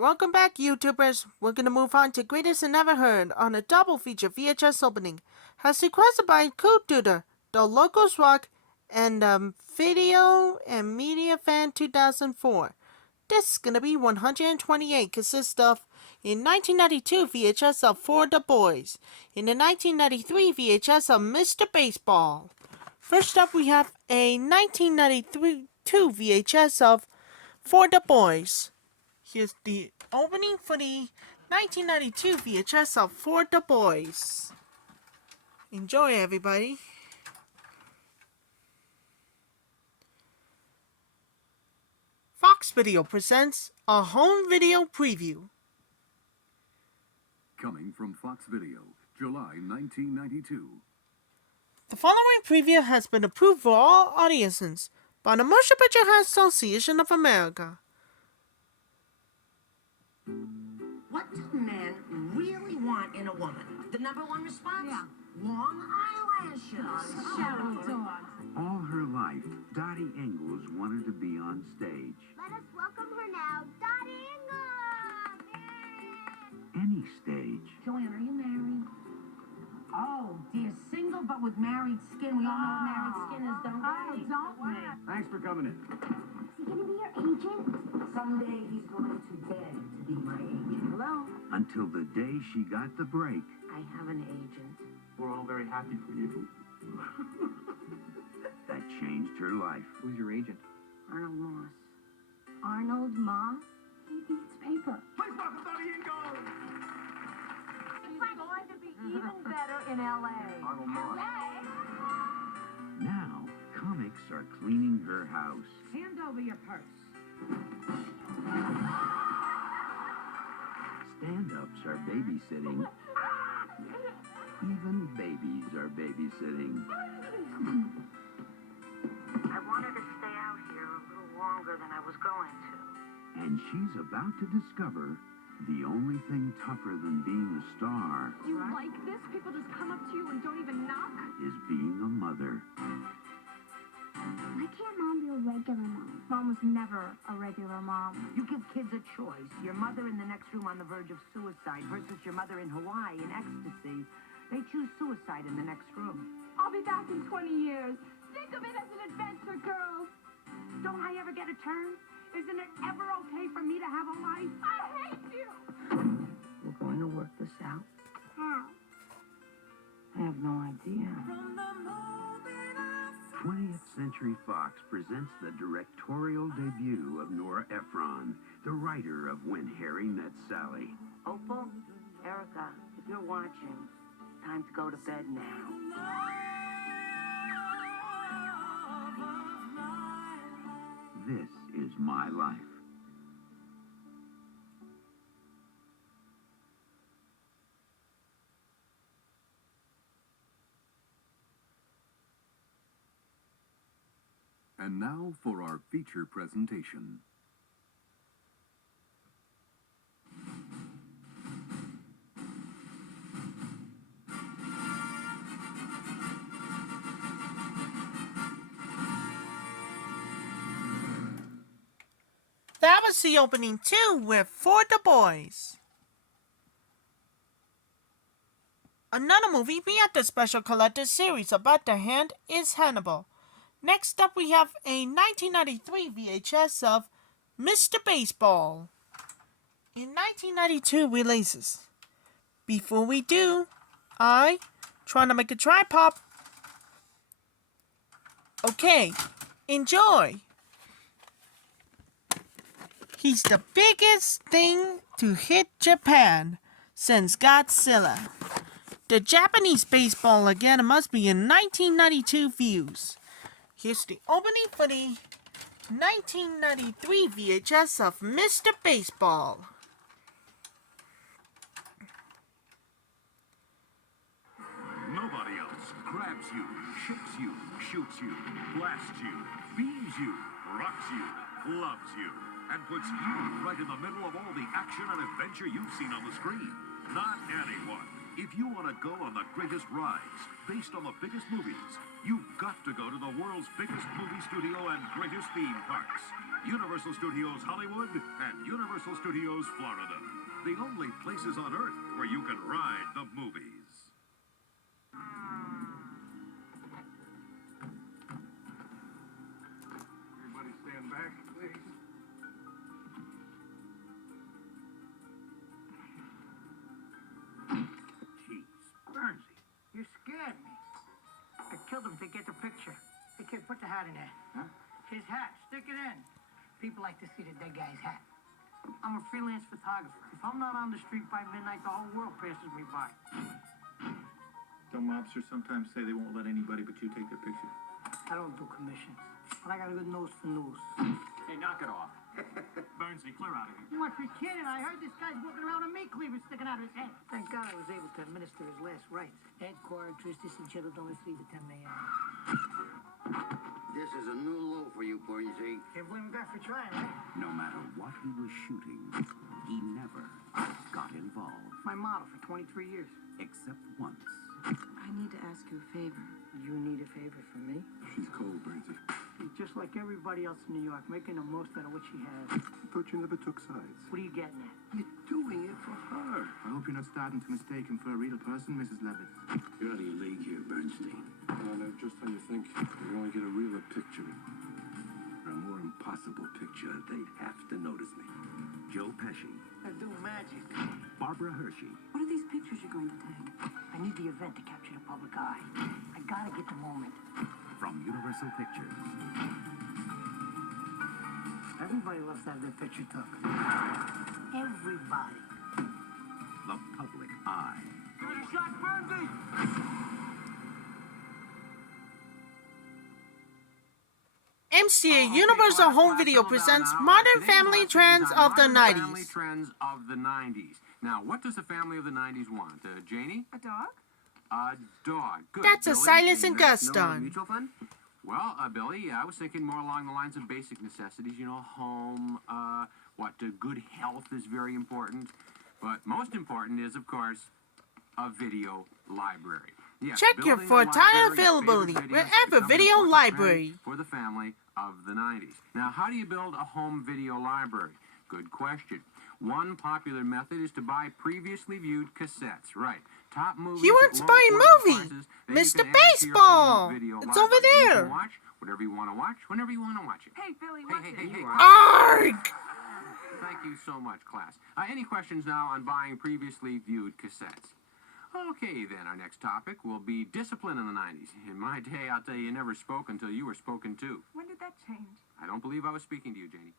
Welcome back, YouTubers. We're going to move on to Greatest and Never Heard on a double feature VHS opening, as requested by Coolduder, TheLogosRock, and Video and Media Fan 2004. This is going to be 128, consists of in 1992 VHS of For the Boys, in the 1993 VHS of Mr. Baseball. First up, we have a 1992 VHS of For the Boys. Here's the opening for the 1992 VHS of For the Boys. Enjoy, everybody. Fox Video presents a home video preview. Coming from Fox Video, July 1992. The following preview has been approved for all audiences by the Motion Picture Association of America. What do men really want in a woman? The number one response? Yeah. Long eyelashes. Shadow dog. All her life, Dottie Ingalls wanted to be on stage. Let us welcome her now, Dottie Ingalls! Any stage. Joanne, are you married? Oh, dear, single but with married skin. We all know what married skin is, don't we? Don't we? Thanks for coming in. Is he gonna be your agent? Someday he's going to beg to be my agent. Hello? Until the day she got the break. I have an agent. We're all very happy for you. That changed her life. Who's your agent? Arnold Moss. Arnold Moss? He eats paper. Please welcome Dottie Ingalls! He's going to be even better in L.A. Arnold Moss. Now, comics are cleaning her house. Hand over your purse. Stand-ups are babysitting. Even babies are babysitting. I wanted to stay out here a little longer than I was going to. And she's about to discover the only thing tougher than being a star You like this? People just come up to you and don't even knock? is being a mother. Why can't Mom be a regular mom? Mom was never a regular mom. You give kids a choice. Your mother in the next room on the verge of suicide versus your mother in Hawaii in ecstasy. They choose suicide in the next room. I'll be back in 20 years. Think of it as an adventure, girls. Don't I ever get a turn? Isn't it ever okay for me to have a life? I hate you. We're going to work this out. How? I have no idea. 20th Century Fox presents the directorial debut of Nora Ephron, the writer of When Harry Met Sally. Opal, Erica, if you're watching, time to go to bed now. This is my life. And now for our feature presentation. That was the opening too with For the Boys. Another movie we had the special collector's series about the hand is Hannibal. Next up we have a 1993 VHS of Mr. Baseball. In 1992 releases. Before we do, trying to make a tripod. Okay, enjoy. He's the biggest thing to hit Japan since Godzilla. The Japanese baseball again must be in 1992 views. Here's the opening for the 1993 VHS of Mr. Baseball. Nobody else grabs you, shakes you, shoots you, blasts you, beams you, rocks you, loves you, and puts you right in the middle of all the action and adventure you've seen on the screen. Not anyone. If you want to go on the greatest rides, based on the biggest movies, You've got to go to the world's biggest movie studio and greatest theme parks. Universal Studios Hollywood and Universal Studios Florida. The only places on Earth where you can ride the movies. Everybody stand back, please. Jeez, Bernsey, You scared me. I killed him to get the picture. Hey, kid, put the hat in there. Huh? His hat. Stick it in. People like to see the dead guy's hat. I'm a freelance photographer. If I'm not on the street by midnight, the whole world passes me by. Don't mobsters sometimes say they won't let anybody but you take their picture? I don't do commissions, but I got a good nose for news. Hey, knock it off. Bernsey, clear out of here. You must be kidding. I heard this guy's walking around with meat cleavers sticking out of his head. Thank God I was able to administer his last rites. Headquarters, tristis, and chilled on his feet at 10 a.m. this is a new low for you, Bernsey. Can't blame a guy for trying, right? No matter what he was shooting, he never got involved. My model for 23 years. Except once. I need to ask you a favor. You need a favor from me? She's cold, Bernsey. She's just like everybody else in New York, making the most out of what she has. I thought you never took sides. What are you getting at? You're doing it for her. I hope you're not starting to mistake him for a real person, Mrs. Levitt. You're out of your league here, Bernstein. No, just how you think. You only get a realer picture. For a more impossible picture, they'd have to notice me. Joe Pesci, I do magic. Barbara Hershey, What are these pictures you're going to take? I need the event to capture the public eye. I gotta get the moment. from Universal Pictures. Everybody loves to have their picture took. Everybody. The public eye. Give it a shot, Bernsey! MCA Universal Home Video presents Modern Family Trends of the Family 90s. trends of the 90s. Now, what does the family of the 90s want? Janie? A dog? A dog. Good. That's a Billy, Silas and you guys Gus know done. Mutual fund? Well, Billy, I was thinking more along the lines of basic necessities. You know, home, good health is very important. But most important is, of course, a video library. Yes, Check your building a for library time of availability favorite videos wherever becomes video an important library. trend for the family of the 90s. Now, how do you build a home video library? Good question. One popular method is to buy previously viewed cassettes. Right. Top movies. He wants to buy a movie. Mr. Baseball. It's over You there. can watch whatever you want to watch, whenever you want to watch it. Hey, Billy, Hey. Arg! Thank you so much, class. Any questions now on buying previously viewed cassettes? Okay, then, our next topic will be discipline in the 90s. In my day, I'll tell you, you never spoke until you were spoken to. When did that change? I don't believe I was speaking to you, Janie.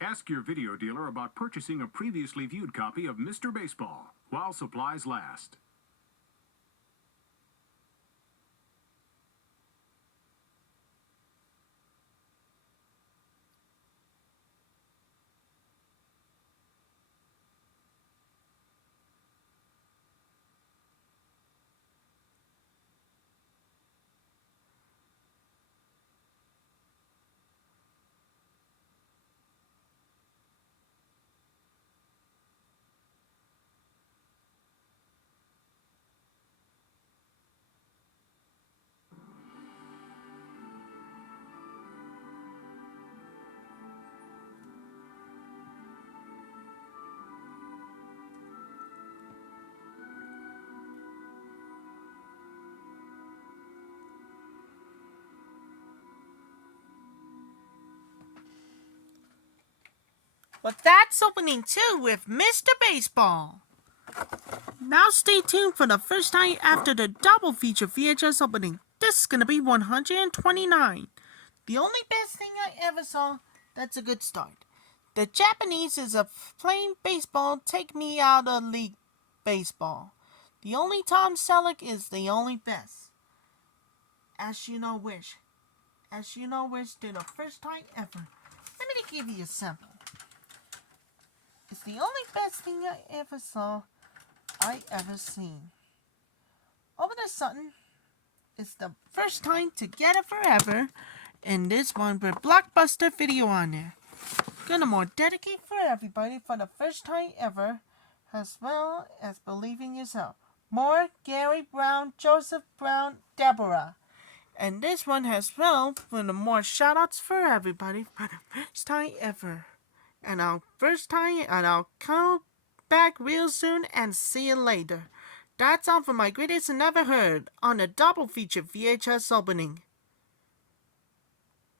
Ask your video dealer about purchasing a previously viewed copy of Mr. Baseball while supplies last. But that's opening too with Mr. Baseball. Now stay tuned for the first time after the double feature VHS opening. This is gonna be 129. The only best thing I ever saw, that's a good start. The Japanese is a playing baseball, take me out of league baseball. The only Tom Selleck is the only best. As you know wish did the first time ever. Let me give you a sample. It's the only best thing I ever saw, I ever seen. All of a sudden, it's the first time Together Forever, and this one with Blockbuster Video on there. Gonna more dedicate for everybody for the first time ever, as well as believing yourself. More Gary Brown, Joseph Brown, Deborah. And this one has well for the more shoutouts for everybody for the first time ever. And I'll come back real soon and see you later. That's all for my greatest and never heard on a double feature VHS opening.